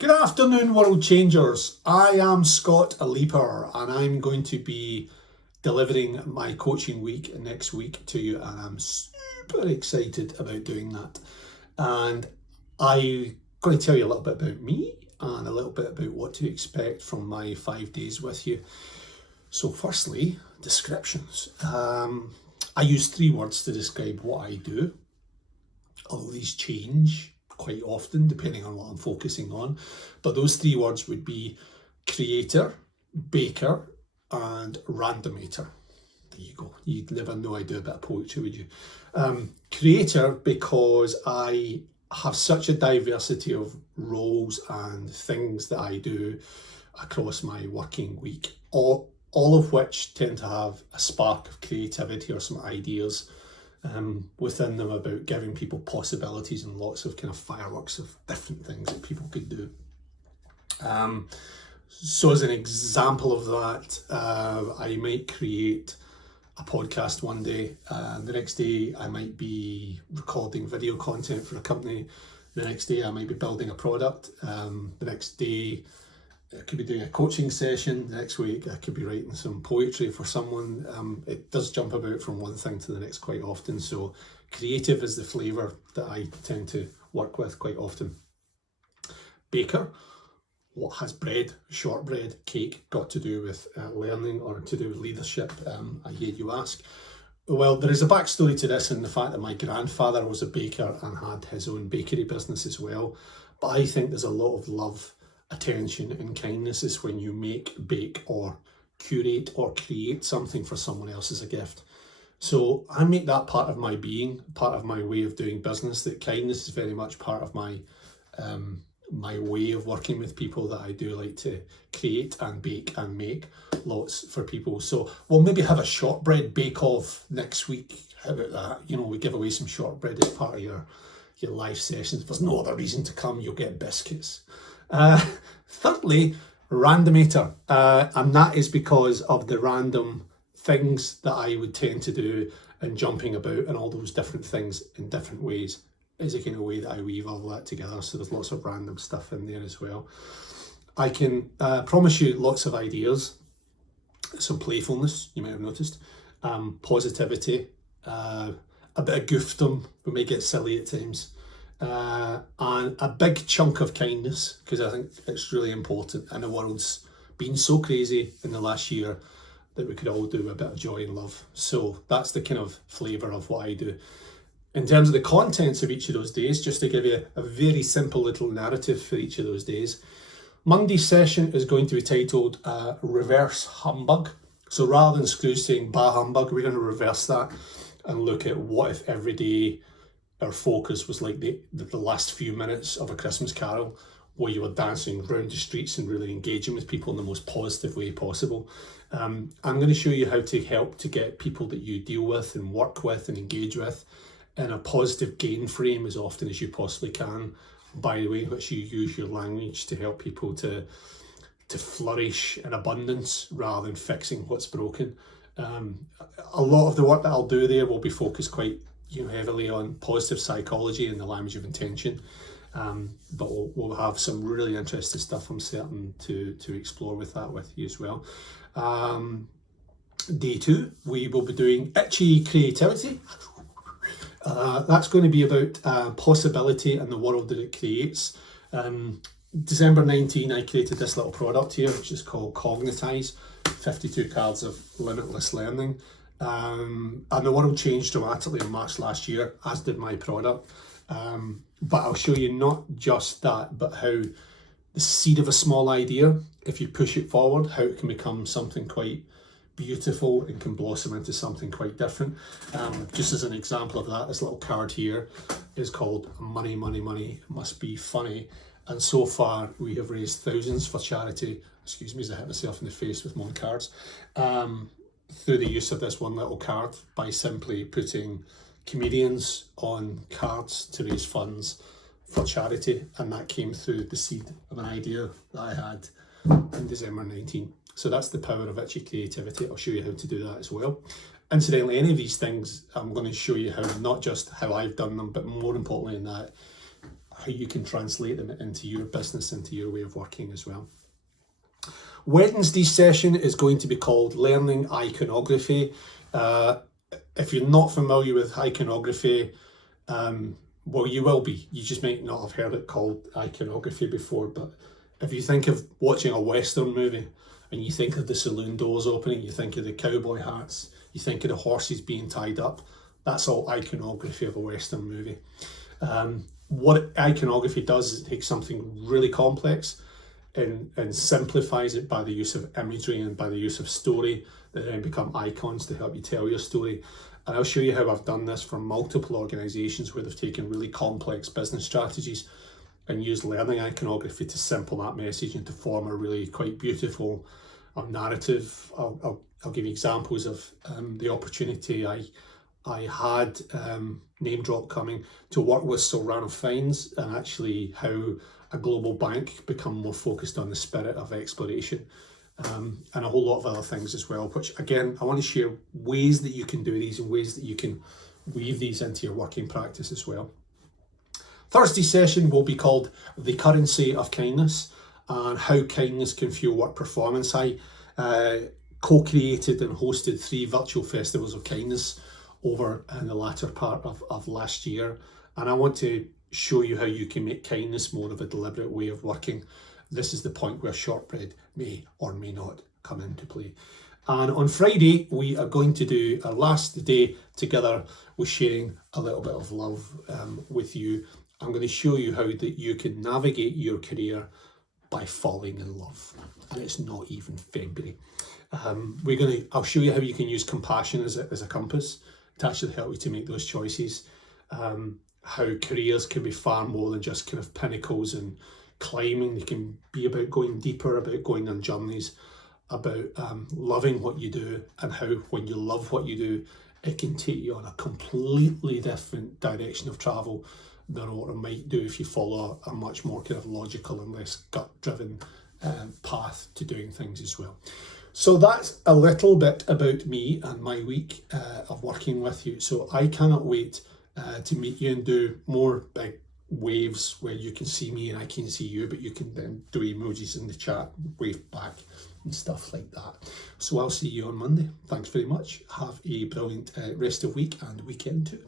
Good afternoon, world changers. I am Scott Leiper and I'm going to be delivering my coaching week next week to you, and I'm super excited about doing that. And I'm going to tell you a little bit about me and a little bit about what to expect from my 5 days with you. So firstly, descriptions. I use 3 words to describe what I do, although these change quite often depending on what I'm focusing on. But those 3 words would be creator, baker, and randomator. There you go. You'd never know I do a bit of poetry, would you? Creator, because I have such a diversity of roles and things that I do across my working week, all of which tend to have a spark of creativity or some ideas within them about giving people possibilities and lots of kind of fireworks of different things that people could do. So as an example of that, I might create a podcast one day, the next day I might be recording video content for a company, the next day I might be building a product, the next day I could be doing a coaching session, the next week I could be writing some poetry for someone. It does jump about from one thing to the next quite often, so creative is the flavour that I tend to work with quite often. Baker, what has bread, shortbread, cake got to do with learning or to do with leadership, I hear you ask. Well, there is a backstory to this in the fact that my grandfather was a baker and had his own bakery business as well, but I think there's a lot of love, attention and kindness is when you make, bake or curate or create something for someone else as a gift. So I make that part of my being, part of my way of doing business, that kindness is very much part of my my way of working with people, that I do like to create and bake and make lots for people. So we'll maybe have a shortbread bake-off next week. How about that? You know, we give away some shortbread as part of your live sessions. If there's no other reason to come, you'll get biscuits. Thirdly, randomator, and that is because of the random things that I would tend to do and jumping about and all those different things in different ways is a kind of way that I weave all that together. So there's lots of random stuff in there as well. I can promise you lots of ideas, some playfulness, you might have noticed, positivity, a bit of goofdom, we may get silly at times, and a big chunk of kindness, because I think it's really important, and the world's been so crazy in the last year that we could all do a bit of joy and love. So that's the kind of flavour of what I do. In terms of the contents of each of those days, just to give you a very simple little narrative for each of those days, Monday's session is going to be titled Reverse Humbug. So rather than Scrooge saying bah humbug, we're going to reverse that and look at what if every day our focus was like the last few minutes of A Christmas Carol, where you were dancing around the streets and really engaging with people in the most positive way possible. I'm going to show you how to help to get people that you deal with and work with and engage with in a positive gain frame as often as you possibly can, by the way in which you use your language to help people to flourish in abundance rather than fixing what's broken. A lot of the work that I'll do there will be focused quite heavily on positive psychology and the language of intention, but we'll have some really interesting stuff, I'm certain, to explore with that with you as well. Day 2, we will be doing itchy creativity. That's going to be about possibility and the world that it creates. December 19, I created this little product here, which is called Cognitize, 52 cards of limitless learning. And the world changed dramatically in March last year, as did my product. But I'll show you not just that, but how the seed of a small idea, if you push it forward, how it can become something quite beautiful and can blossom into something quite different. Just as an example of that, this little card here is called Money, Money, Money Must Be Funny. And so far we have raised thousands for charity. Excuse me as I hit myself in the face with more cards. Through the use of this one little card, by simply putting comedians on cards to raise funds for charity. And that came through the seed of an idea that I had in December 19. So that's the power of itchy creativity. I'll show you how to do that as well. Incidentally, any of these things, I'm going to show you how, not just how I've done them, but more importantly than that, how you can translate them into your business, into your way of working as well. Wednesday's session is going to be called Learning Iconography. If you're not familiar with iconography, well, you will be. You just might not have heard it called iconography before, but if you think of watching a Western movie and you think of the saloon doors opening, you think of the cowboy hats, you think of the horses being tied up, that's all iconography of a Western movie. What iconography does is it takes something really complex and simplifies it by the use of imagery and by the use of story that then become icons to help you tell your story. And I'll show you how I've done this for multiple organizations where they've taken really complex business strategies and used learning iconography to simple that message and to form a really quite beautiful narrative. I'll give you examples of the opportunity I had, name drop coming, to work with Solrano Fines, and actually how a global bank become more focused on the spirit of exploration, and a whole lot of other things as well, which again, I want to share ways that you can do these and ways that you can weave these into your working practice as well. Thursday session will be called The Currency of Kindness and how kindness can fuel work performance. I co-created and hosted 3 virtual festivals of kindness over in the latter part of last year, and I want to show you how you can make kindness more of a deliberate way of working. This is the point where shortbread may or may not come into play. And on Friday, we are going to do our last day together with sharing a little bit of love with you. I'm going to show you how that you can navigate your career by falling in love. And it's not even February. I'll show you how you can use compassion as a compass to actually help you to make those choices. How careers can be far more than just kind of pinnacles and climbing. They can be about going deeper, about going on journeys, about loving what you do, and how when you love what you do, it can take you on a completely different direction of travel than what it might do if you follow a much more kind of logical and less gut-driven path to doing things as well. So that's a little bit about me and my week of working with you. So I cannot wait to meet you and do more big waves where you can see me and I can see you, but you can then do emojis in the chat, wave back and stuff like that. So I'll see you on Monday. Thanks very much. Have a brilliant rest of week and weekend too.